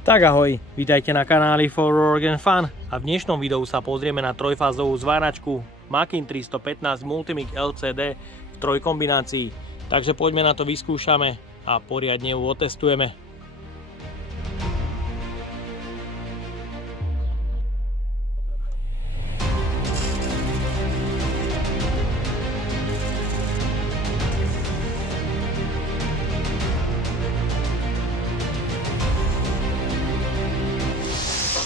Tak ahoj, vítajte na kanáli For Work and Fun a v dnešnom videu sa pozrieme na trojfázovú zváračku Makin 315 Multimix LCD v trojkombinácii. Takže poďme na to, vyskúšame a poriadne ju otestujeme.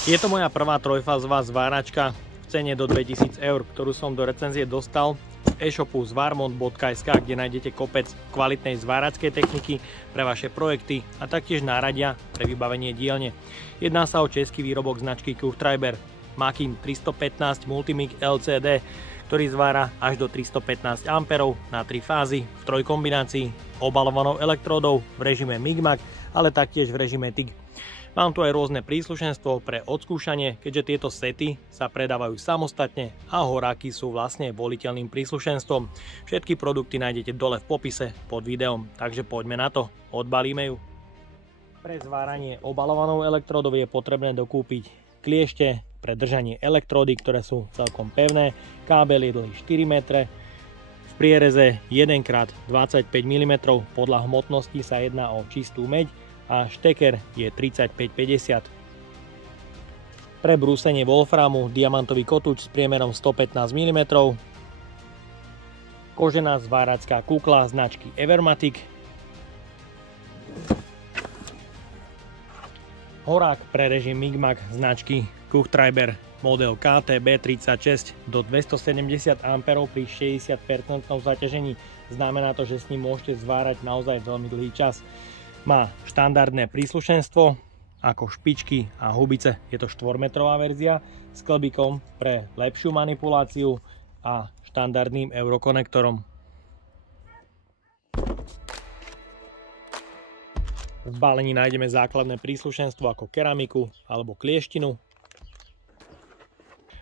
Je to moja prvá trojfázová zváračka v cene do 2000 eur, ktorú som do recenzie dostal z e-shopu zvarmont.sk, kde nájdete kopec kvalitnej zváračkej techniky pre vaše projekty a taktiež náradia pre vybavenie dielne. Jedná sa o český výrobok značky Kuchtreiber Makin 315 Multimix LCD, ktorý zvára až do 315 A na 3 fázy v trojkombinácii obalovanou elektródou v režime MIG/MAG, ale taktiež v režime TIG. Mám tu aj rôzne príslušenstvo pre odskúšanie, keďže tieto sety sa predávajú samostatne a horáky sú vlastne voliteľným príslušenstvom. Všetky produkty nájdete dole v popise pod videom, takže poďme na to, odbalíme ju. Pre zváranie obalovanou elektródou je potrebné dokúpiť kliešte pre držanie elektródy, ktoré sú celkom pevné, kábel je dlhý 4 m, v priereze 1x25 mm, podľa hmotnosti sa jedná o čistú meď, a šteker je 3550. Pre brúsenie wolframu diamantový kotúč s priemerom 115 mm, kožená zváračská kukla značky Evermatic, horák pre režim MIG/MAG značky Kuchtreiber model KTB36 do 270 A pri 60% zaťažení. Znamená to, že s ním môžete zvárať naozaj veľmi dlhý čas. Má štandardné príslušenstvo ako špičky a hubice. Je to 4-metrová verzia s klbikom pre lepšiu manipuláciu a štandardným eurokonektorom. V balení nájdeme základné príslušenstvo ako keramiku alebo klieštinu.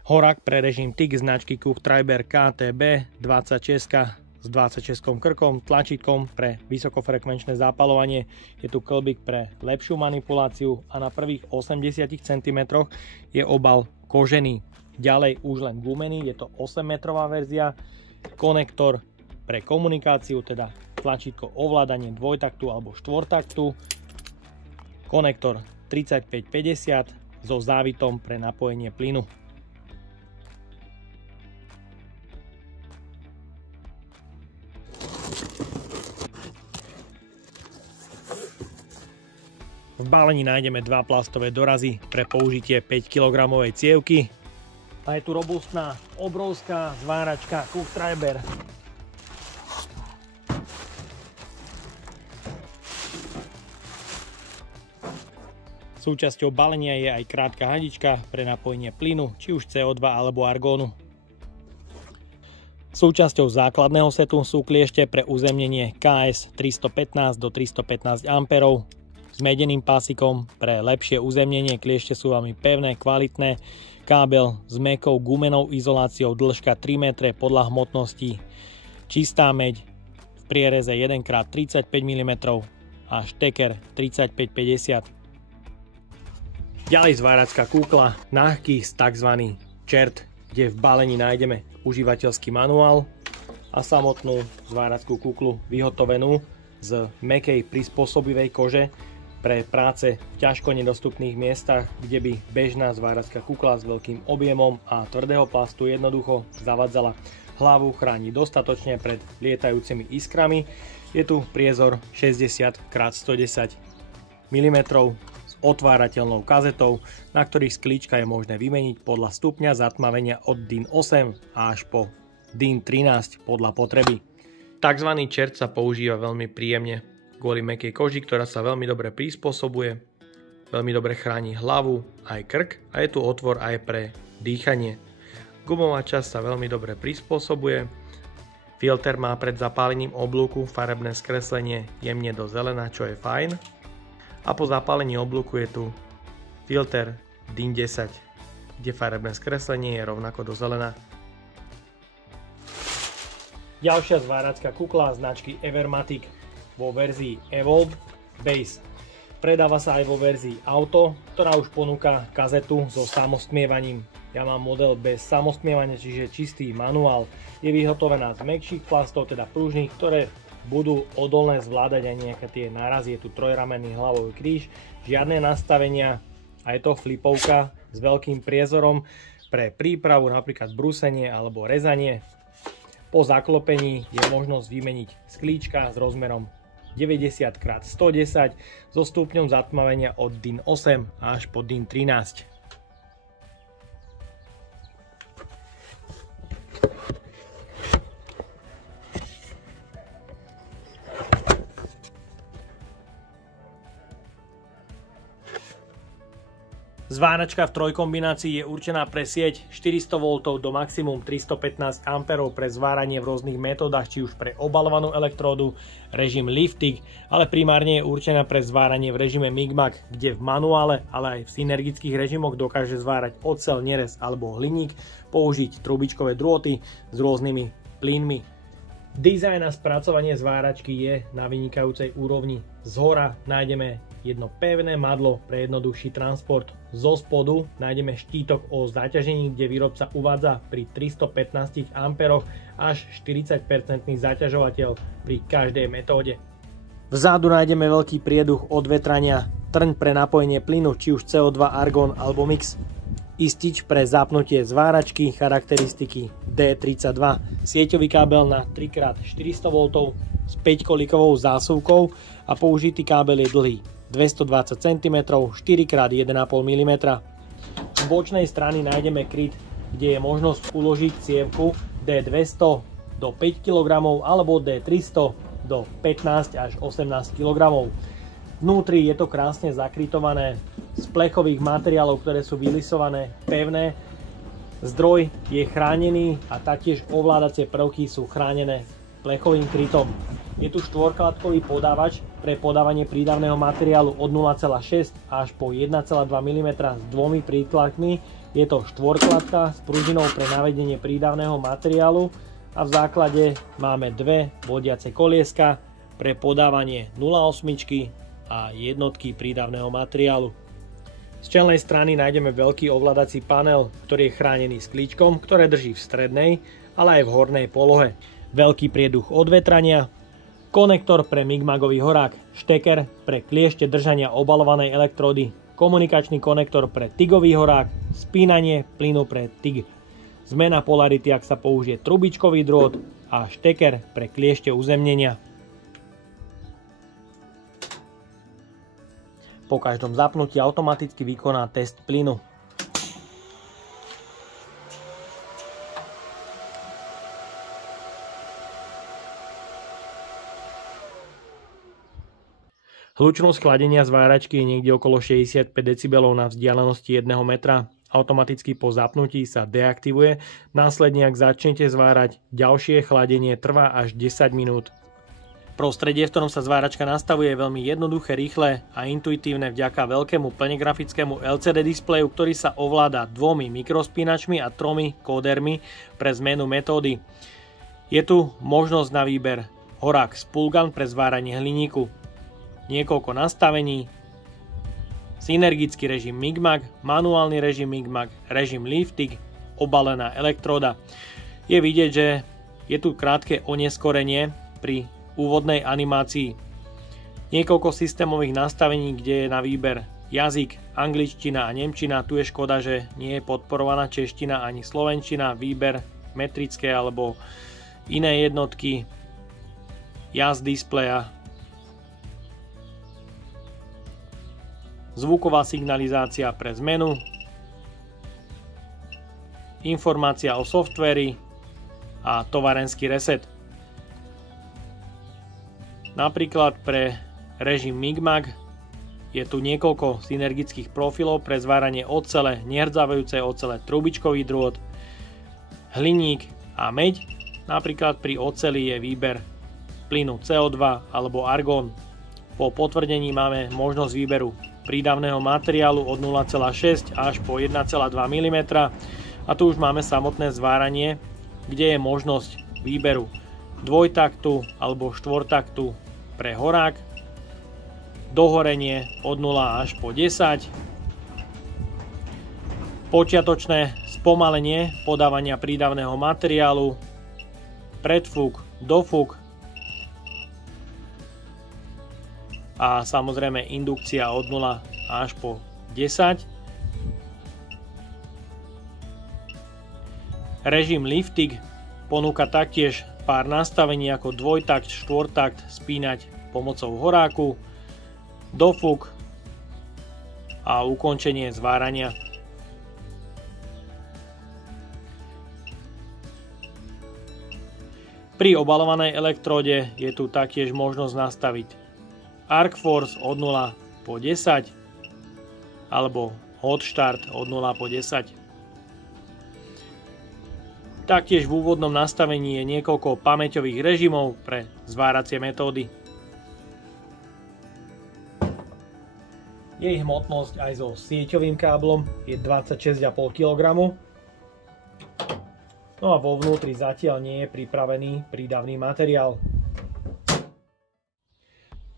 Horák pre režim TIG značky Kuchtreiber KTB26 s 26 krkom, tlačítkom pre vysokofrekvenčné zápalovanie. Je tu klbík pre lepšiu manipuláciu a na prvých 80 cm je obal kožený. Ďalej už len gumený, je to 8-metrová verzia. Konektor pre komunikáciu, teda tlačítko ovládanie dvojtaktu alebo štvortaktu. Konektor 3550 so závitom pre napojenie plynu. V balení nájdeme dva plastové dorazy pre použitie 5 kg cievky. A je tu robustná, obrovská zváračka Kuchtreiber. Súčasťou balenia je aj krátka hadička pre napojenie plynu, či už CO2 alebo argónu. Súčasťou základného setu sú kliešte pre uzemnenie KS 315 do 315 A s medeným pásikom pre lepšie uzemnenie. Kliešte sú veľmi pevné, kvalitné. Kábel s mäkkou gumenou izoláciou, dĺžka 3 m podľa hmotnosti. Čistá meď v priereze 1x35 mm a šteker 3550. Ďalej zváračská kukla Nachkis, tzv. čert, kde v balení nájdeme užívateľský manuál a samotnú zváračskú kuklu vyhotovenú z mäkkej prispôsobivej kože pre práce v ťažko nedostupných miestach, kde by bežná zváračská kukla s veľkým objemom a tvrdého plastu jednoducho zavadzala. Hlavu chráni dostatočne pred lietajúcimi iskrami. Je tu priezor 60x110 mm s otvárateľnou kazetou, na ktorých sklíčka je možné vymeniť podľa stupňa zatmavenia od DIN 8 až po DIN 13 podľa potreby. Takzvaný čert sa používa veľmi príjemne kvôli mäkkej koži, ktorá sa veľmi dobre prispôsobuje, veľmi dobre chráni hlavu aj krk a je tu otvor aj pre dýchanie. Gumová časť sa veľmi dobre prispôsobuje, filter má pred zapálením oblúku farebné skreslenie jemne do zelená, čo je fajn, a po zapálení oblúku je tu filter DIN 10, kde farebné skreslenie je rovnako do zelená. Ďalšia zváračská kukla značky Evermatic vo verzii Evolve Base. Predáva sa aj vo verzii Auto, ktorá už ponúka kazetu so samostmievaním. Ja mám model bez samostmievania, čiže čistý manuál. Je vyhotovená z mäkších plastov, teda pružných, ktoré budú odolné zvládať aj nejaké tie nárazy. Je tu trojramenný hlavový kríž, žiadne nastavenia a je to flipovka s veľkým priezorom pre prípravu, napríklad brúsenie alebo rezanie. Po zaklopení je možnosť vymeniť sklíčka s rozmerom 90x110 so stupňom zatmavenia od DIN 8 až po DIN 13. Zváračka v trojkombinácii je určená pre sieť 400 V do maximum 315 A pre zváranie v rôznych metódach, či už pre obalovanú elektródu, režim lifting, ale primárne je určená pre zváranie v režime MIG-MAG, kde v manuále, ale aj v synergických režimoch dokáže zvárať oceľ, nerez alebo hliník, použiť trubičkové drôty s rôznymi plynmi. Dizajn a spracovanie zváračky je na vynikajúcej úrovni. Zhora nájdeme jedno pevné madlo pre jednoduchší transport. Zo spodu nájdeme štítok o zaťažení, kde výrobca uvádza pri 315 A až 40% zaťažovateľ pri každej metóde. Vzadu nájdeme veľký prieduch od vetrania, trň pre napojenie plynu, či už CO2, argón alebo mix. Istič pre zapnutie zváračky, charakteristiky D32, sieťový kábel na 3x400 V s 5-kolikovou zásuvkou a použitý kábel je dlhý 220 cm, 4x1,5 mm. Z bočnej strany nájdeme kryt, kde je možnosť uložiť cievku D200 do 5 kg alebo D300 do 15 až 18 kg. Vnútri je to krásne zakrytované z plechových materiálov, ktoré sú vylisované, pevné. Zdroj je chránený a taktiež ovládacie prvky sú chránené plechovým krytom. Je tu štvorkladkový podávač pre podávanie prídavného materiálu od 0,6 až po 1,2 mm s dvomi prítlakmi. Je to štvorkladka s pružinou pre navedenie prídavného materiálu a v základe máme dve vodiace kolieska pre podávanie 0,8 a jednotky prídavného materiálu. Z čelnej strany nájdeme veľký ovládací panel, ktorý je chránený sklíčkom, ktoré drží v strednej, ale aj v hornej polohe. Veľký prieduch od vetrania, konektor pre MIG-MAGový horák, šteker pre kliešte držania obalovanej elektródy, komunikačný konektor pre TIG-ový horák, spínanie plynu pre TIG, zmena polarity, ak sa použije trubičkový drôt a šteker pre kliešte uzemnenia. Po každom zapnutí automaticky vykoná test plynu. Hlučnosť chladenia zváračky je niekde okolo 65 dB na vzdialenosti 1 metra. Automaticky po zapnutí sa deaktivuje, následne ak začnete zvárať, ďalšie chladenie trvá až 10 minút. Prostredie, v ktorom sa zváračka nastavuje, je veľmi jednoduché, rýchle a intuitívne vďaka veľkému plnegrafickému LCD displeju, ktorý sa ovláda dvomi mikrospínačmi a 3 kódermi pre zmenu metódy. Je tu možnosť na výber horák Spoolgun pre zváranie hliníku, niekoľko nastavení, synergický režim MIG-MAG, manuálny režim MIG-MAG, režim lifting, obalená elektróda. Je vidieť, že je tu krátke oneskorenie pri úvodnej animácii. Niekoľko systémových nastavení, kde je na výber jazyk, angličtina a nemčina. Tu je škoda, že nie je podporovaná čeština ani slovenčina, výber metrické alebo iné jednotky, jazd displeja, zvuková signalizácia pre zmenu, informácia o softvéri a tovarenský reset. Napríklad pre režim MIG-MAG je tu niekoľko synergických profilov pre zváranie ocele, nehrdzavajúcej ocele, trubičkový drôt, hliník a meď. Napríklad pri oceli je výber plynu CO2 alebo argón. Po potvrdení máme možnosť výberu prídavného materiálu od 0,6 až po 1,2 mm a tu už máme samotné zváranie, kde je možnosť výberu dvojtaktu alebo štvortaktu pre horák, dohorenie od 0 až po 10, počiatočné spomalenie podávania prídavného materiálu, predfúk, dofúk a samozrejme indukcia od 0 až po 10. Režim lifting ponúka taktiež pár nastavení ako dvojtakt, štvortakt spínať pomocou horáku, dofúk a ukončenie zvárania. Pri obalovanej elektróde je tu taktiež možnosť nastaviť Arc Force od 0 po 10 alebo Hot Start od 0 po 10. Taktiež v úvodnom nastavení je niekoľko pamäťových režimov pre zváracie metódy. Jej hmotnosť aj so sieťovým káblom je 26,5 kg. No a vo vnútri zatiaľ nie je pripravený prídavný materiál.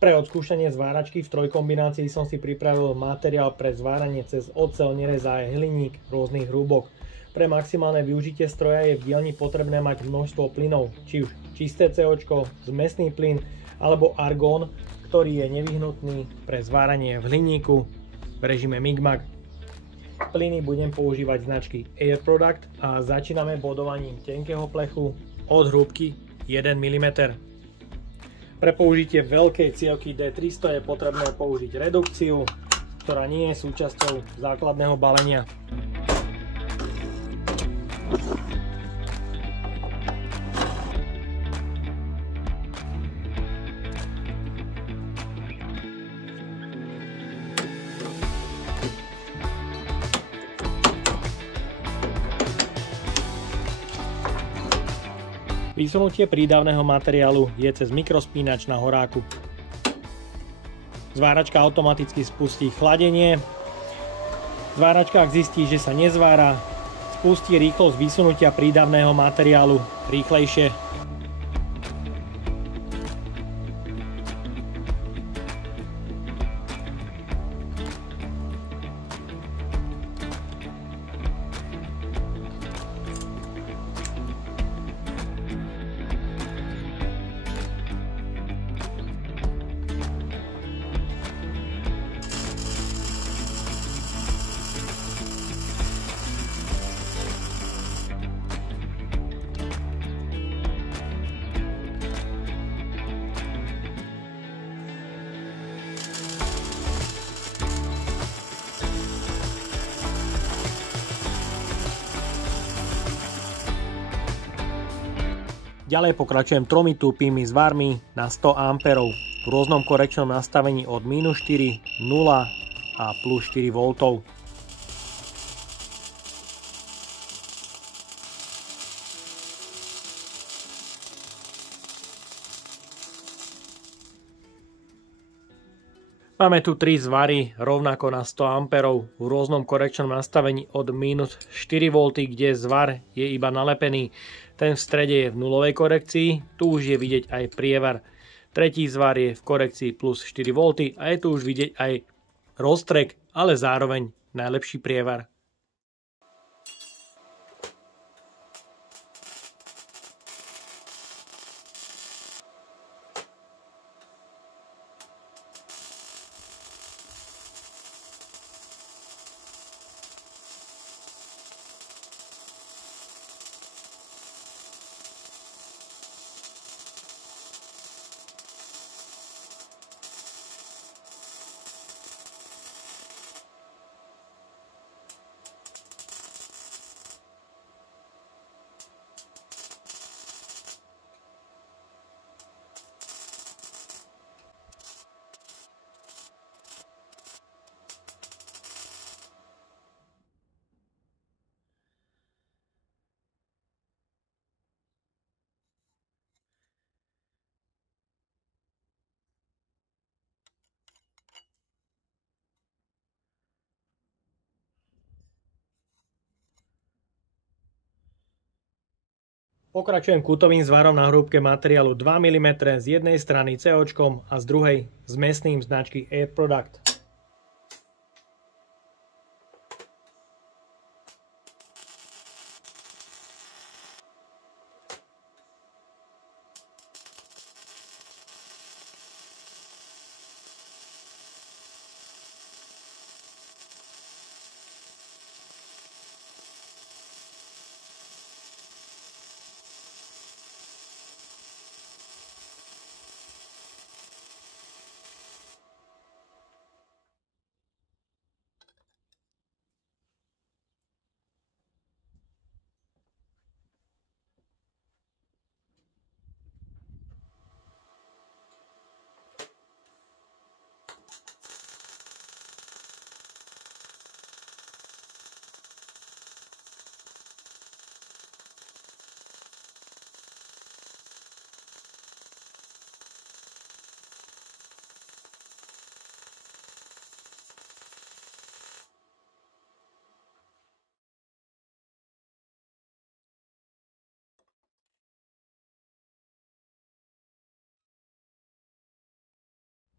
Pre odskúšanie zváračky v trojkombinácii som si pripravil materiál pre zváranie cez oceľ, nerezá aj hliník rôznych hrúbok. Pre maximálne využitie stroja je v dielni potrebné mať množstvo plynov, či už čisté CO, zmesný plyn alebo argón, ktorý je nevyhnutný pre zváranie v hliníku v režime Migmag. Plyny budem používať značky Air Product a začíname bodovaním tenkého plechu od hrúbky 1 mm. Pre použitie veľkej cievky D300 je potrebné použiť redukciu, ktorá nie je súčasťou základného balenia. Vysunutie prídavného materiálu je cez mikrospínač na horáku. Zváračka automaticky spustí chladenie. Zváračka, ak zistí, že sa nezvára, spustí rýchlosť vysunutia prídavného materiálu rýchlejšie. Ďalej pokračujem 3 tupými zvármi na 100 A v rôznom korekčnom nastavení od -4, 0 a +4 V. Máme tu 3 zvary rovnako na 100 A v rôznom korekčnom nastavení od -4 V, kde zvar je iba nalepený. Ten v strede je v nulovej korekcii, tu už je vidieť aj prievar. Tretí zvar je v korekcii +4 V a je tu už vidieť aj roztrek, ale zároveň najlepší prievar. Pokračujem kutovým zvarom na hrúbke materiálu 2 mm z jednej strany COčkom a z druhej zmesným značky Air Product.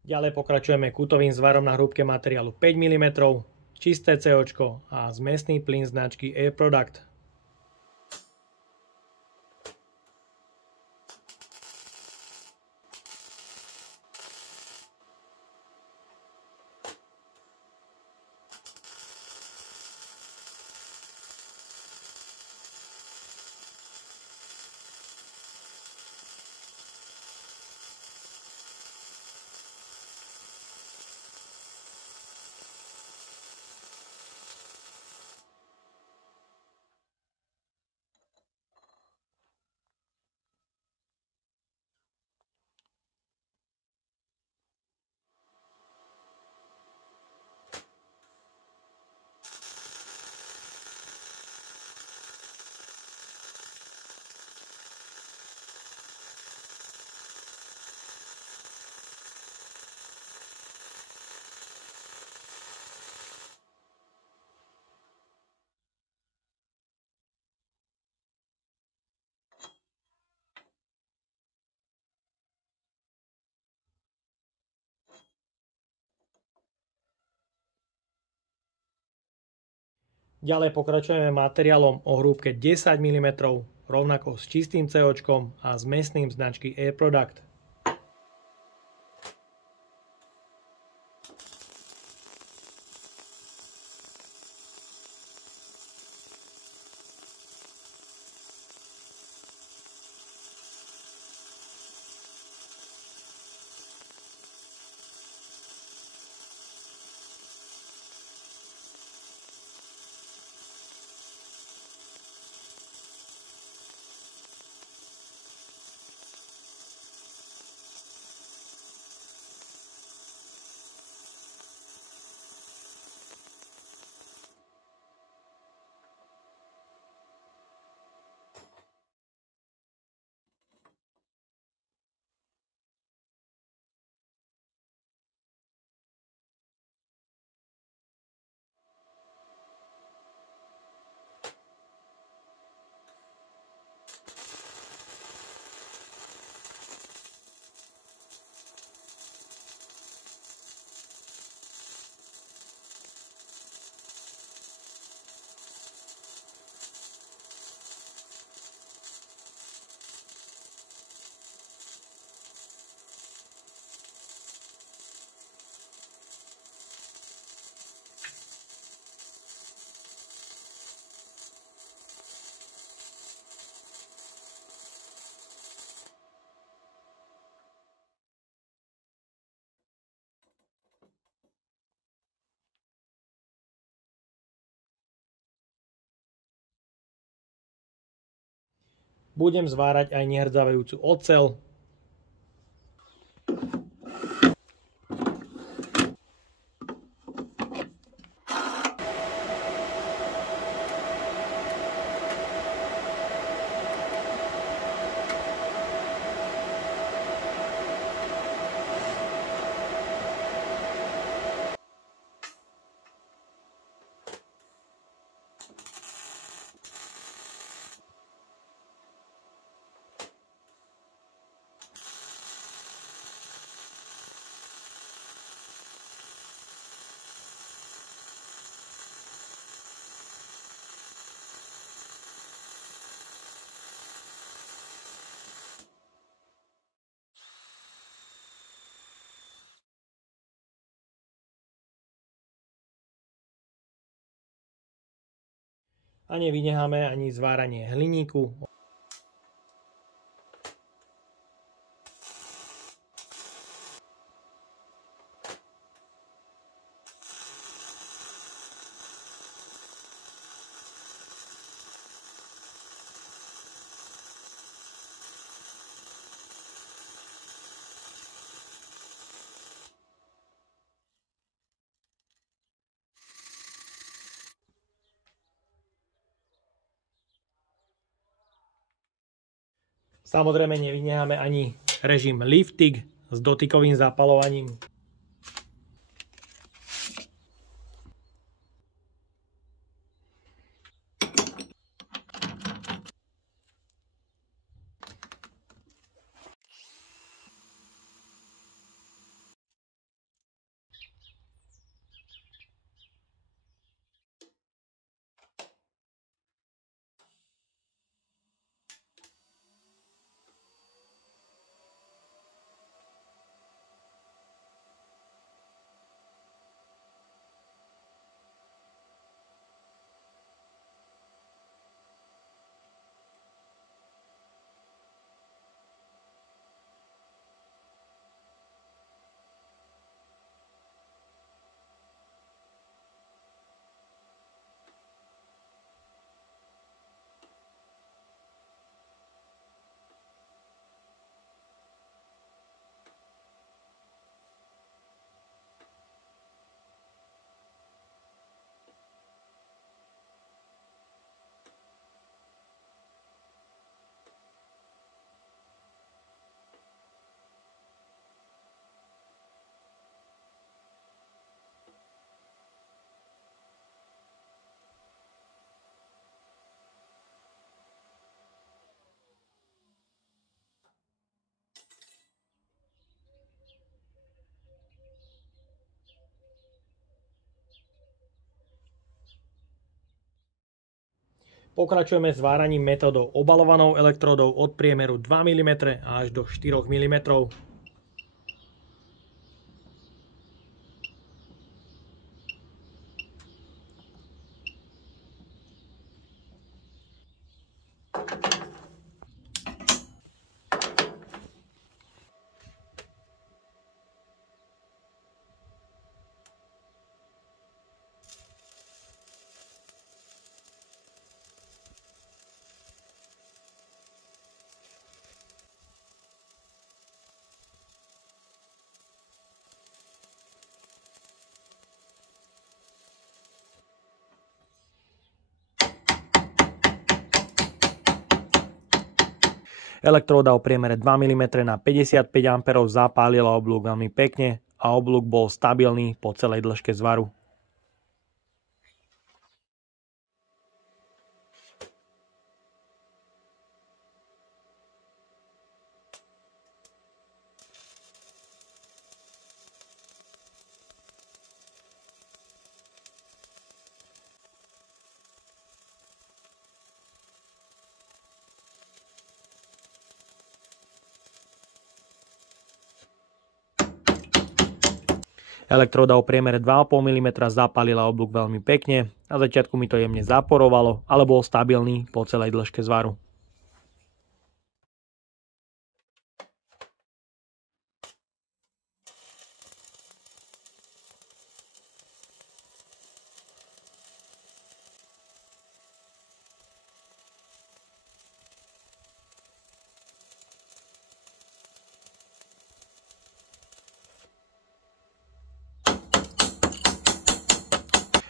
Ďalej pokračujeme kutovým zvarom na hrúbke materiálu 5 mm, čisté COčko a zmesný plyn značky Air Product. Ďalej pokračujeme materiálom o hrúbke 10 mm, rovnako s čistým COčkom a zmesným značky Air Product. Budem zvárať aj nehrdzavajúcu oceľ. a nevynecháme ani zváranie hliníku. Samozrejme nevynecháme ani režim Liftig s dotykovým zapalovaním. Pokračujeme s váraním metódou obalovanou elektródou od priemeru 2 mm až do 4 mm. Elektróda o priemere 2 mm na 55 A zapálila oblúk veľmi pekne a oblúk bol stabilný po celej dĺžke zvaru. Elektróda o priemere 2,5 mm zapálila oblúk veľmi pekne. Na začiatku mi to jemne zaporovalo, ale bol stabilný po celej dĺžke zvaru.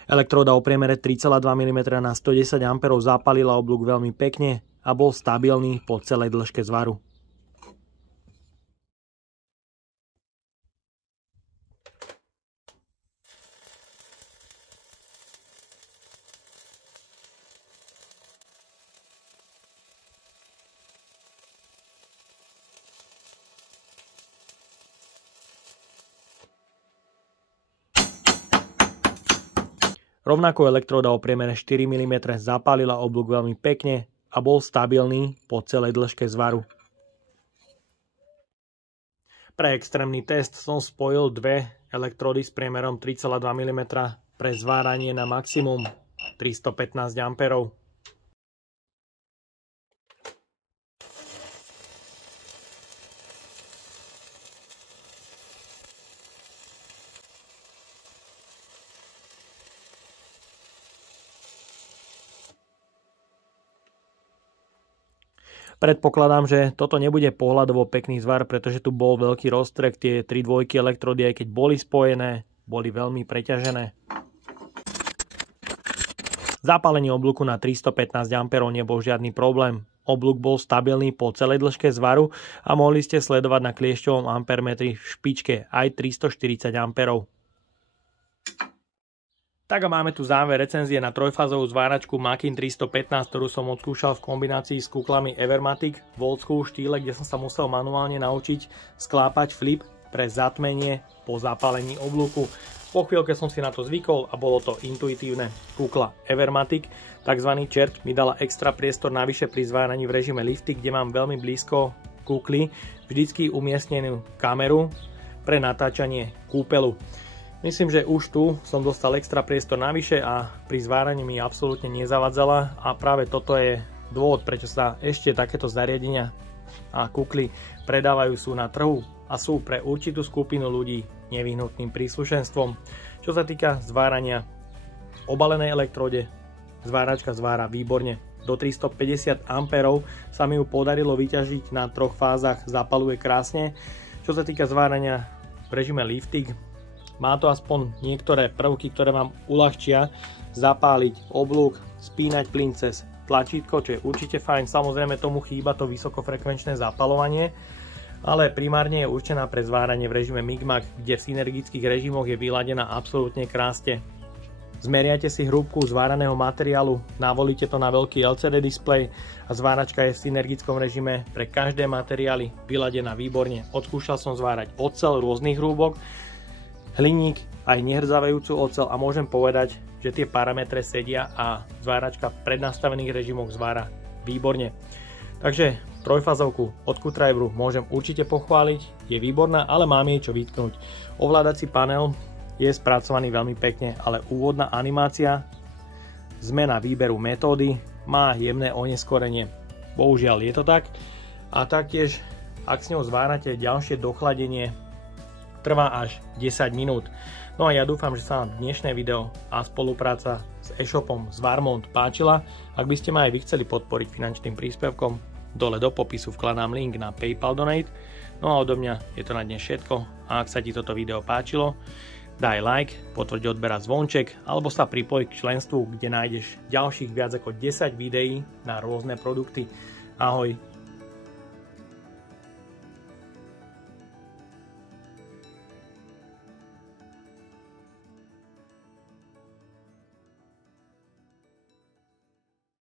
Elektróda o priemere 3,2 mm na 110 A zapálila oblúk veľmi pekne a bol stabilný po celej dĺžke zvaru. Rovnako elektróda o priemere 4 mm zapálila oblúk veľmi pekne a bol stabilný po celej dĺžke zvaru. Pre extrémny test som spojil dve elektródy s priemerom 3,2 mm pre zváranie na maximum 315 A. Predpokladám, že toto nebude pohľadovo pekný zvar, pretože tu bol veľký roztrek, tie 3 dvojky elektrody, aj keď boli spojené, boli veľmi preťažené. Zapálenie oblúku na 315 A nebol žiadny problém. Oblúk bol stabilný po celej dĺžke zvaru a mohli ste sledovať na kliešťovom ampermetri v špičke aj 340 A. Tak a máme tu záver recenzie na trojfázovú zváračku Makin 315, ktorú som odskúšal v kombinácii s kuklami Evermatic v old school štýle, kde som sa musel manuálne naučiť sklápať flip pre zatmenie po zapálení oblúku. Po chvíľke som si na to zvykol a bolo to intuitívne. Kukla Evermatic, takzvaný čert, mi dala extra priestor navyše pri zváraní v režime lifty, kde mám veľmi blízko kukly vždycky umiestnenú kameru pre natáčanie kúpelu. Myslím, že už tu som dostal extra priestor navyše a pri zváraní mi absolútne nezavadzala a práve toto je dôvod, prečo sa ešte takéto zariadenia a kukly predávajú, sú na trhu a sú pre určitú skupinu ľudí nevyhnutným príslušenstvom. Čo sa týka zvárania obalenej elektróde, zváračka zvára výborne. Do 350 A sa mi ju podarilo vyťažiť na 3 fázach, zapaluje krásne. Čo sa týka zvárania v režime lifting, má to aspoň niektoré prvky, ktoré vám uľahčia zapáliť oblúk, spínať plyn cez tlačítko, čo je určite fajn. Samozrejme tomu chýba to vysokofrekvenčné zapaľovanie, ale primárne je určená pre zváranie v režime MIG-MAG, kde v synergických režimoch je vyladená absolútne krásne. Zmeriate si hrúbku zváraného materiálu, navolíte to na veľký LCD displej a zváračka je v synergickom režime pre každé materiály vyladená výborne. Odskúšal som zvárať oceľ rôznych hrúbok, hliník, aj nehrdzavajúcu oceľ a môžem povedať, že tie parametre sedia a zváračka v prednastavených režimoch zvára výborne. Takže trojfázovku od Qdriveru môžem určite pochváliť, je výborná, ale mám jej čo vytknúť. Ovládací panel je spracovaný veľmi pekne, ale úvodná animácia, zmena výberu metódy má jemné oneskorenie. Bohužiaľ je to tak. A taktiež, ak s ňou zvárate, ďalšie dochladenie trvá až 10 minút. No a ja dúfam, že sa vám dnešné video a spolupráca s e-shopom Zvarmont páčila. Ak by ste ma aj vy chceli podporiť finančným príspevkom, dole do popisu vkladám link na PayPal Donate. No a odo mňa je to na dnes všetko. A ak sa ti toto video páčilo, daj like, potvrď odber a zvonček, alebo sa pripoj k členstvu, kde nájdeš ďalších viac ako 10 videí na rôzne produkty. Ahoj!